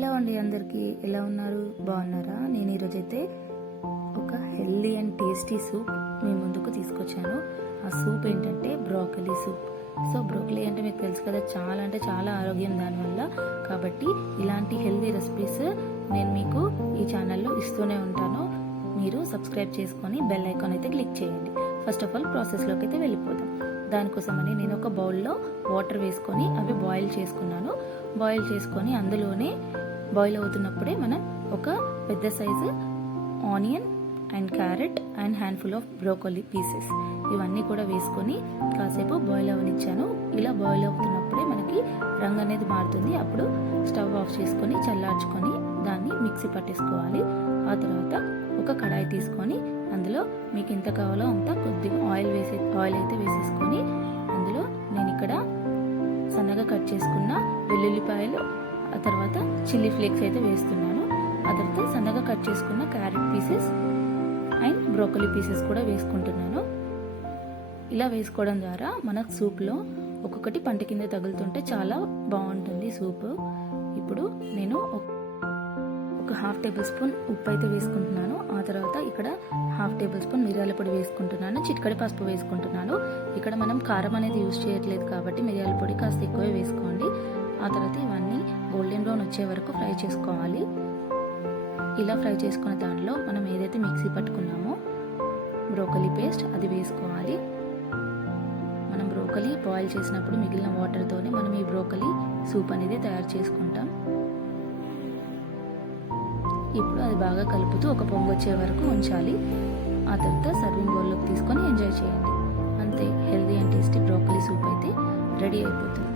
Hello అండి, అందరికీ ఎలా ఉన్నారు? బాగున్నారా? నేను ఈరోజైతే ఒక హెల్దీ అండ్ టేస్టీ సూప్ మీ ముందుకు తీసుకొచ్చాను. ఆ సూప్ ఏంటంటే బ్రోకలీ సూప్. సో బ్రోకలీ అంటే మీకు తెలుసు కదా, చాలా ఆరోగ్యం దానివల్ల. కాబట్టి ఇలాంటి హెల్దీ రెసిపీస్ నేను మీకు ఈ ఛానల్లో ఇస్తూనే ఉంటాను. మీరు సబ్స్క్రైబ్ చేసుకొని బెల్ ఐకాన్ అయితే క్లిక్ చేయండి. ఫస్ట్ ఆఫ్ ఆల్ ప్రాసెస్లోకి అయితే వెళ్ళిపోదాం. దానికోసమని నేను ఒక బౌల్లో వాటర్ వేసుకొని అవి బాయిల్ చేసుకున్నాను. బాయిల్ చేసుకొని అందులోనే బాయిల్ అవుతున్నప్పుడే మనం ఒక పెద్ద size onion and carrot and handful of broccoli pieces ఇవన్నీ కూడా వేసుకొని కాసేపు బాయిల్ అవనిచ్చాను. ఇలా బాయిల్ అవుతున్నప్పుడే మనకి రంగు అనేది మారుతుంది. అప్పుడు స్టవ్ ఆఫ్ చేసుకొని చల్లార్చుకొని దాన్ని మిక్సీ పట్టేసుకోవాలి. ఆ తర్వాత ఒక కడాయి తీసుకొని అందులో మీకు ఎంత కావాలో అంత కొద్దిగా ఆయిల్ అయితే వేసేసుకొని అందులో నేను ఇక్కడ సన్నగా కట్ చేసుకున్న వెల్లుల్లిపాయలు, ఆ తర్వాత చిల్లీ ఫ్లేక్స్ అయితే వేస్తున్నాను. ఆ తర్వాత సన్నగా కట్ చేసుకున్న carrot pieces and broccoli pieces కూడా వేసుకుంటున్నాను. ఇలా వేసుకోవడం ద్వారా మన సూప్లో ఒక్కొక్కటి పంట కింద తగులుతుంటే చాలా బాగుంటుంది సూప్. ఇప్పుడు నేను ఒక హాఫ్ టేబుల్ స్పూన్ ఉప్పు అయితే వేసుకుంటున్నాను. ఆ తర్వాత ఇక్కడ హాఫ్ టేబుల్ స్పూన్ మిరియాల పొడి వేసుకుంటున్నాను. చిటికెడు పసుపు వేసుకుంటున్నాను. ఇక్కడ మనం కారం అనేది యూజ్ చేయట్లేదు కాబట్టి మిరియాల పొడి కాస్త ఎక్కువే వేసుకోండి. ఆ తర్వాత ఇవన్నీ గోల్డెన్ బ్రౌన్ వచ్చే వరకు ఫ్రై చేసుకోవాలి. ఇలా ఫ్రై చేసుకున్న దాంట్లో మనం ఏదైతే మిక్సీ పట్టుకున్నామో బ్రోకలీ పేస్ట్ అది వేసుకోవాలి. మనం బ్రోకలీ బాయిల్ చేసినప్పుడు మిగిలిన వాటర్తోనే మనం ఈ బ్రోకలీ సూప్ అనేది తయారు చేసుకుంటాం. ఇప్పుడు అది బాగా కలుపుతూ ఒక పొంగు వచ్చే వరకు ఉంచాలి. ఆ తర్వాత సర్వింగ్ బౌల్లోకి తీసుకొని ఎంజాయ్ చేయండి. అంతే, healthy and tasty broccoli soup అయితే రెడీ అయిపోతుంది.